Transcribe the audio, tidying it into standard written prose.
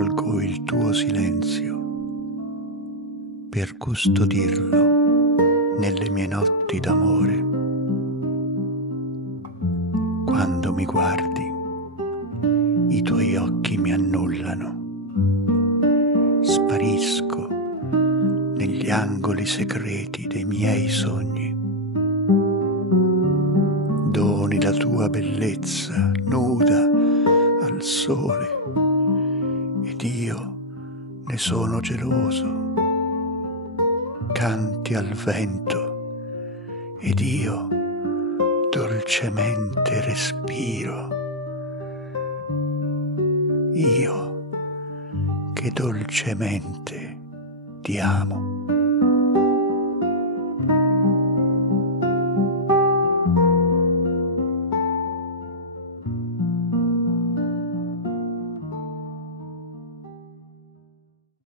raccolgo il tuo silenzio per custodirlo nelle mie notti d'amore. Quando mi guardi, i tuoi occhi mi annullano. Sparisco negli angoli segreti dei miei sogni. Doni la tua bellezza nuda al sole ed io ne sono geloso. Canti al vento ed io dolcemente respiro. Io che dolcemente ti amo.